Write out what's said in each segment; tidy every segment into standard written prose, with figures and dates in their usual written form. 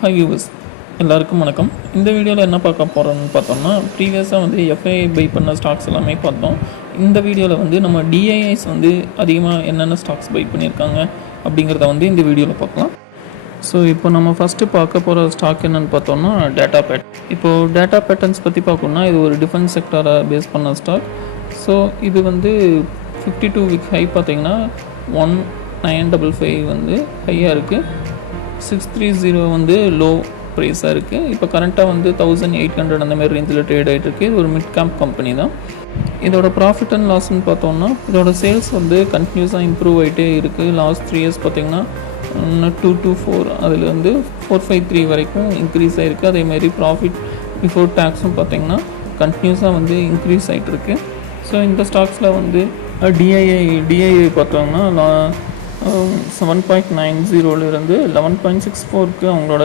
Hi viewers, எல்லாருக்கும் வணக்கம். இந்த வீடியோவில் என்ன பார்க்க போகிறோம்னு பார்த்தோம்னா, ப்ரீவியஸாக வந்து எஃப்ஐஐ பை பண்ண ஸ்டாக்ஸ் எல்லாமே பார்த்தோம். இந்த வீடியோவில் வந்து நம்ம டிஐஐஸ் வந்து அதிகமாக என்னென்ன ஸ்டாக்ஸ் பை பண்ணியிருக்காங்க அப்படிங்கிறத வந்து இந்த வீடியோவில் பார்க்கலாம். ஸோ இப்போ நம்ம ஃபஸ்ட்டு பார்க்க போகிற ஸ்டாக் என்னென்னு பார்த்தோம்னா டேட்டா பேட். இப்போது டேட்டா பேட்டர்ன்ஸ் பற்றி பார்க்கணுன்னா இது ஒரு டிஃபென்ஸ் செக்டரை பேஸ் பண்ண ஸ்டாக். ஸோ இது வந்து 52 வீக் ஹை பார்த்திங்கன்னா 1955 வந்து ஹையாக இருக்குது. 630 வந்து லோ ப்ரைஸாக இருக்குது. இப்போ கரண்ட்டாக வந்து 1800 அந்த மாதிரி ரேஞ்சில் ட்ரேட் ஆகிட்டு இருக்குது. இது ஒரு மிட் கேப் கம்பெனி தான். இதோட ப்ராஃபிட் அண்ட் லாஸ்ன்னு பார்த்தோம்னா இதோட சேல்ஸ் வந்து கண்டினியூஸாக இம்ப்ரூவ் ஆகிட்டே இருக்குது. லாஸ்ட் 3 இயர்ஸ் பார்த்திங்கன்னா 224 அதில் வந்து 453 வரைக்கும் இன்க்ரீஸ் ஆகிருக்கு. அதேமாதிரி ப்ராஃபிட் பிஃபோர் டேக்ஸும் பார்த்திங்கன்னா கண்டினியூஸாக வந்து இன்க்ரீஸ் ஆகிட்டு இருக்குது. ஸோ இந்த ஸ்டாக்ஸில் வந்து டிஐஐ பார்த்தோம்னா 7.90 11.64க்கு அவங்களோட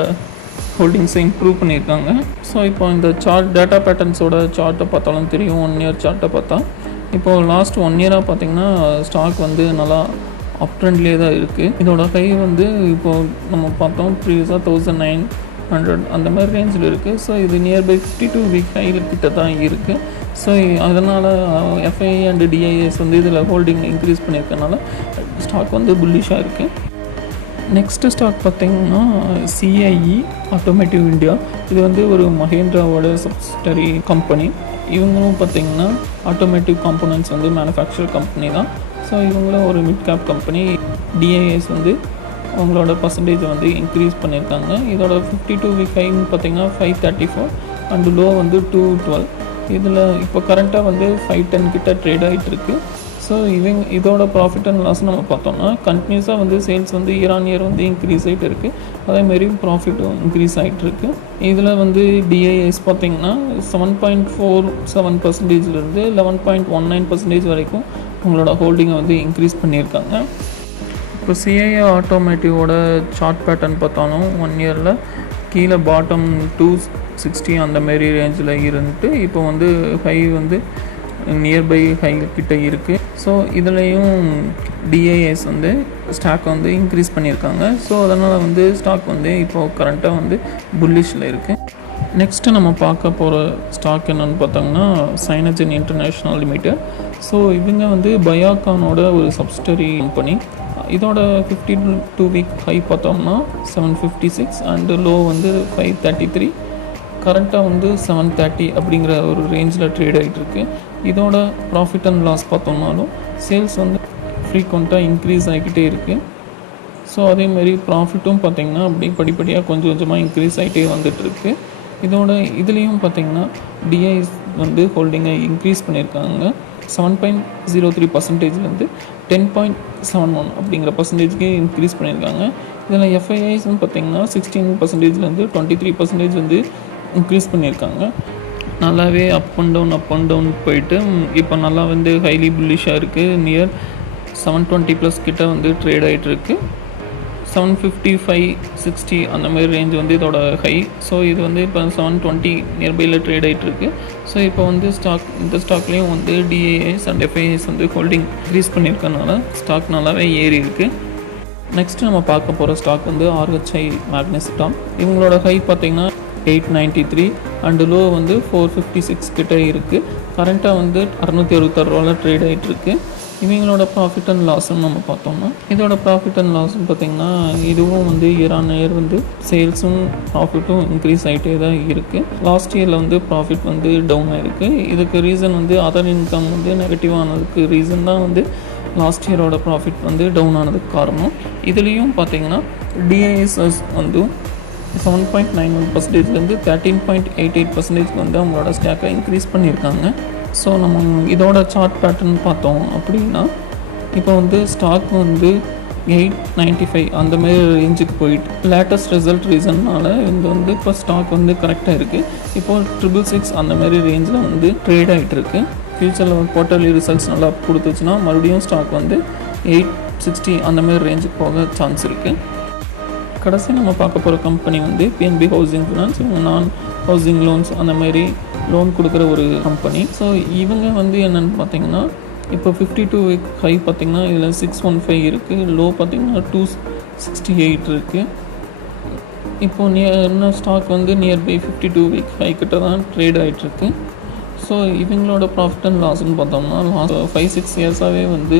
ஹோல்டிங்ஸை இம்ப்ரூவ் பண்ணியிருக்காங்க. ஸோ இப்போ இந்த டேட்டா பேட்டர்ன்ஸோட சார்ட்டை பார்த்தாலும் தெரியும். 1 இயர் சார்ட்டை பார்த்தா இப்போது லாஸ்ட் 1 இயராக பார்த்திங்கன்னா ஸ்டாக் வந்து நல்லா அப் ட்ரெண்ட்லேயே தான் இருக்குது. இதோட ஹை வந்து இப்போது நம்ம பார்த்தோம் ப்ரீவியஸாக 1900 அந்த மாதிரி ரேஞ்சில் இருக்குது. ஸோ இது நியர்பை 52 வீக் ஹையில் கிட்ட தான் இருக்குது. ஸோ அதனால் எஃப்ஐஐ அண்டு டிஐஎஸ் வந்து இதில் ஹோல்டிங் இன்க்ரீஸ் பண்ணியிருக்கனால ஸ்டாக் வந்து புல்லிஷாக இருக்குது. நெக்ஸ்ட்டு ஸ்டாக் பார்த்திங்கன்னா சிஐஇ ஆட்டோமேட்டிவ் இந்தியா. இது வந்து ஒரு மஹேந்திராவோட சப்சிடரி கம்பெனி. இவங்களும் பார்த்திங்கன்னா ஆட்டோமேட்டிவ் காம்போனன்ட்ஸ் வந்து மேனுஃபேக்சர் கம்பெனி தான். ஸோ இவங்களும் ஒரு மிட் கேப் கம்பெனி. டிஐஎஸ் வந்து அவங்களோட பர்சன்டேஜை வந்து இன்க்ரீஸ் பண்ணியிருக்காங்க. இதோட 52 வீக் ஹைன்னு பார்த்திங்கன்னா 534 அண்டு லோ வந்து 212. இதில் இப்போ கரண்ட்டாக வந்து 510 கிட்ட ட்ரேட் ஆகிட்டு இருக்குது. ஸோ இதோட ப்ராஃபிட் அண்ட் லாஸ் நம்ம பார்த்தோம்னா கண்டினியூஸாக வந்து சேல்ஸ் வந்து இயர் ஆன் இயர் வந்து இன்க்ரீஸ் ஆகிட்டு இருக்குது. அதேமாரி ப்ராஃபிட்டும் இன்க்ரீஸ் ஆகிட்டு இருக்குது. இதில் வந்து டிஐஎஸ் பார்த்திங்கன்னா 7.47%லேருந்து 11.19% வரைக்கும் உங்களோட ஹோல்டிங்கை வந்து இன்க்ரீஸ் பண்ணியிருக்காங்க. இப்போ சிஐஏ ஆட்டோமேட்டிவோட சார்ட் பேட்டர்ன் பார்த்தாலும் 1 இயரில் கீழே பாட்டம் 260 அந்த மாரி ரேஞ்சில் இருந்துட்டு இப்போ வந்து ஹை வந்து நியர்பை ஹை கிட்ட இருக்குது. ஸோ இதுலேயும் டிஐஎஸ் வந்து ஸ்டாக் வந்து இன்க்ரீஸ் பண்ணியிருக்காங்க. ஸோ அதனால் வந்து ஸ்டாக் வந்து இப்போது கரண்ட்டாக வந்து புல்லிஷில் இருக்குது. நெக்ஸ்ட்டு நம்ம பார்க்க போகிற ஸ்டாக் என்னென்னு பார்த்தோம்னா சைனஜன் இன்டர்நேஷ்னல் லிமிடெட். ஸோ இவங்க வந்து பயாகானோட ஒரு சப்சிடரி கம்பெனி. இதோட 52 வீக் ஹை பார்த்தோம்னா 756 அண்டு லோ வந்து 533. கரண்ட்டாக வந்து 730 அப்படிங்கிற ஒரு ரேஞ்சில் ட்ரேட் ஆகிட்டு இருக்கு. இதோட ப்ராஃபிட் அண்ட் லாஸ் பார்த்தோம்னாலும் சேல்ஸ் வந்து ஃப்ரீக்வெண்ட்டாக இன்க்ரீஸ் ஆகிக்கிட்டே இருக்குது. ஸோ அதேமாரி ப்ராஃபிட்டும் பார்த்திங்கன்னா அப்படி படிப்படியாக கொஞ்சம் கொஞ்சமாக இன்க்ரீஸ் ஆகிட்டே வந்துட்டுருக்கு. இதுலேயும் பார்த்திங்கன்னா டிஐஸ் வந்து ஹோல்டிங்கை இன்க்ரீஸ் பண்ணியிருக்காங்க. 7.03%லேருந்து 10.71 அப்படிங்கிற பர்சன்டேஜ்க்கு இன்க்ரீஸ் பண்ணியிருக்காங்க. இதில் எஃப்ஐஐஸ்ன்னு பார்த்திங்கன்னா 16%லேருந்து 23% வந்து இன்க்ரீஸ் பண்ணியிருக்காங்க. நல்லாவே அப் அண்ட் டவுன் போயிட்டு இப்போ நல்லா வந்து ஹைலி புல்லிஷாக இருக்குது. நியர் 720+ கிட்ட வந்து ட்ரேட் ஆகிட்டு இருக்குது. 755-60 அந்த மாதிரி ரேஞ்ச் வந்து இதோட ஹை. ஸோ இது வந்து இப்போ 720 நியர்பையில் ட்ரேட் ஆகிட்டுருக்கு. ஸோ இப்போ வந்து இந்த ஸ்டாக்லேயும் வந்து டிஐஎஸ் அண்ட் எஃப்ஐஎஸ் வந்து ஹோல்டிங் இன்க்ரீஸ் பண்ணியிருக்கனால ஸ்டாக் நல்லாவே ஏறி இருக்குது. நெக்ஸ்ட்டு நம்ம பார்க்க போகிற ஸ்டாக் வந்து ஆர்ஹெச்ஐ மேக்னெசிட்டாம். இவங்களோட ஹை பார்த்திங்கன்னா 893 அண்டு லோ வந்து 456 கிட்ட இருக்குது. கரண்ட்டாக வந்து 666 ட்ரேட் ஆகிட்டுருக்கு. இவங்களோட ப்ராஃபிட் அண்ட் லாஸ்ன்னு நம்ம பார்த்தோம்னா இதோட ப்ராஃபிட் அண்ட் லாஸ்ன்னு பார்த்திங்கன்னா இதுவும் வந்து இயர் ஆன் இயர் வந்து சேல்ஸும் ப்ராஃபிட்டும் இன்க்ரீஸ் ஆகிட்டே தான் இருக்குது. லாஸ்ட் இயரில் வந்து ப்ராஃபிட் வந்து டவுன் ஆகிருக்கு. இதுக்கு ரீசன் வந்து அதர் இன்கம் வந்து நெகட்டிவ் ஆனதுக்கு ரீசன் தான் வந்து லாஸ்ட் இயரோட ப்ராஃபிட் வந்து டவுன் ஆனதுக்கு காரணம். இதுலேயும் பார்த்திங்கன்னா டிஐஎஸ்எஸ் வந்து 7.91%லேருந்து 13.88% வந்து அவங்களோட ஸ்டாக்கை இன்க்ரீஸ் பண்ணியிருக்காங்க. ஸோ நம்ம இதோட சார்ட் பேட்டர்ன் பார்த்தோம் அப்படின்னா இப்போ வந்து ஸ்டாக் வந்து 895 அந்த மாதிரி ரேஞ்சுக்கு போயிட்டு லேட்டஸ்ட் ரிசல்ட் ரீசன்னால் இது வந்து இப்போ ஸ்டாக் வந்து கரெக்டாக இருக்குது. இப்போது 666 அந்த மாதிரி ரேஞ்சில் வந்து ட்ரேட் ஆகிட்டு இருக்குது. ஃப்யூச்சரில் குவார்ட்டர்லி ரிசல்ட்ஸ் நல்லா கொடுத்துச்சுன்னா மறுபடியும் ஸ்டாக் வந்து 860 அந்த மாதிரி ரேஞ்சுக்கு போக சான்ஸ் இருக்குது. கடைசி நம்ம பார்க்க போகிற கம்பெனி வந்து பிஎன்பி ஹவுசிங் ஃபினான்ஸ். இவங்க நான் ஹவுசிங் லோன்ஸ் அந்த மாதிரி லோன் கொடுக்குற ஒரு கம்பெனி. ஸோ இவங்க வந்து என்னென்னு பார்த்திங்கன்னா இப்போ 52 வீக் ஹை பார்த்திங்கன்னா இதில் 615 இருக்குது. லோ பார்த்திங்கன்னா 268 இருக்குது. இப்போது என்ன ஸ்டாக் வந்து நியர்பை 52 வீக் ஹை கிட்ட தான் ட்ரேட் ஆகிட்டுருக்கு. ஸோ இவங்களோட ப்ராஃபிட் அண்ட் லாஸ்ன்னு பார்த்தோம்னா லாஸ்ட் 5-6 இயர்ஸாகவே வந்து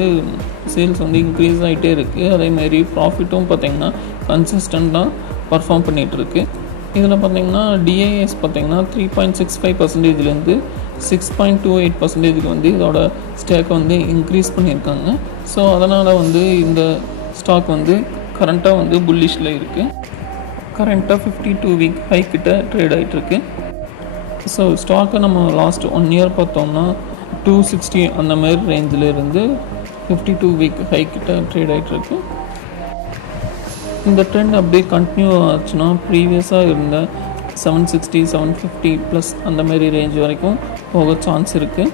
சேல்ஸ் வந்து இன்க்ரீஸ் ஆகிட்டே இருக்குது. அதேமாரி ப்ராஃபிட்டும் பார்த்திங்கன்னா கன்சிஸ்டண்ட்டாக பர்ஃபார்ம் பண்ணிகிட்ருக்கு. இதில் பார்த்திங்கன்னா DIIs பார்த்திங்கன்னா 3.65%லேருந்து 6.28% வந்து இதோட ஸ்டாக் வந்து இன்க்ரீஸ் பண்ணியிருக்காங்க. ஸோ அதனால் வந்து இந்த ஸ்டாக் வந்து கரண்ட்டாக வந்து புல்லிஷில் இருக்குது. கரண்ட்டாக 52 வீக் ஹை கிட்ட ட்ரேட் ஆகிட்டுருக்கு. ஸோ ஸ்டாக்கை நம்ம லாஸ்ட் 1 இயர் பார்த்தோம்னா 260 அந்த மாதிரி ரேஞ்சில் இருந்து 52 வீக் ஹை கிட்ட ட்ரேட் ஆகிட்டுருக்கு. இந்த ட்ரெண்ட் அப்படியே கண்டினியூ ஆச்சுன்னா ப்ரீவியஸாக இருந்த 760 750 ப்ளஸ் அந்த மாதிரி ரேஞ்ச் வரைக்கும் போக சான்ஸ் இருக்குது.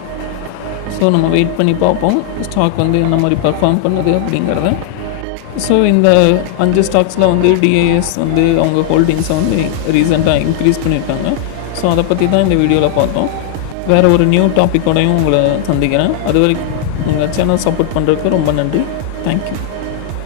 ஸோ நம்ம வெயிட் பண்ணி பார்ப்போம் ஸ்டாக் வந்து என்ன மாதிரி பர்ஃபார்ம் பண்ணுது அப்படிங்கிறத. ஸோ இந்த 5 ஸ்டாக்ஸில் வந்து DIIs வந்து அவங்க ஹோல்டிங்ஸை வந்து ரீசெண்டாக இன்க்ரீஸ் பண்ணியிருக்காங்க. ஸோ அதை பற்றி தான் இந்த வீடியோவில் பார்த்தோம். வேறு ஒரு நியூ டாப்பிக்கோடையும் உங்களை சந்திக்கிறேன். அது வரைக்கும் உங்கள் சேனல் சப்போர்ட் பண்ணுறதுக்கு ரொம்ப நன்றி. தேங்க்யூ.